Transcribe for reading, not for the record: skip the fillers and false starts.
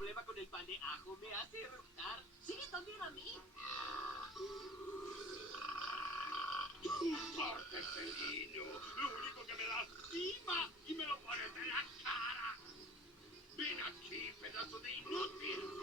problema con el pan de ajo. Me hace eructar. Sí, también a mí. ¡Tu corte felino! Lo único que me lastima y me lo pones en la cara. Ven aquí, pedazo de inútil.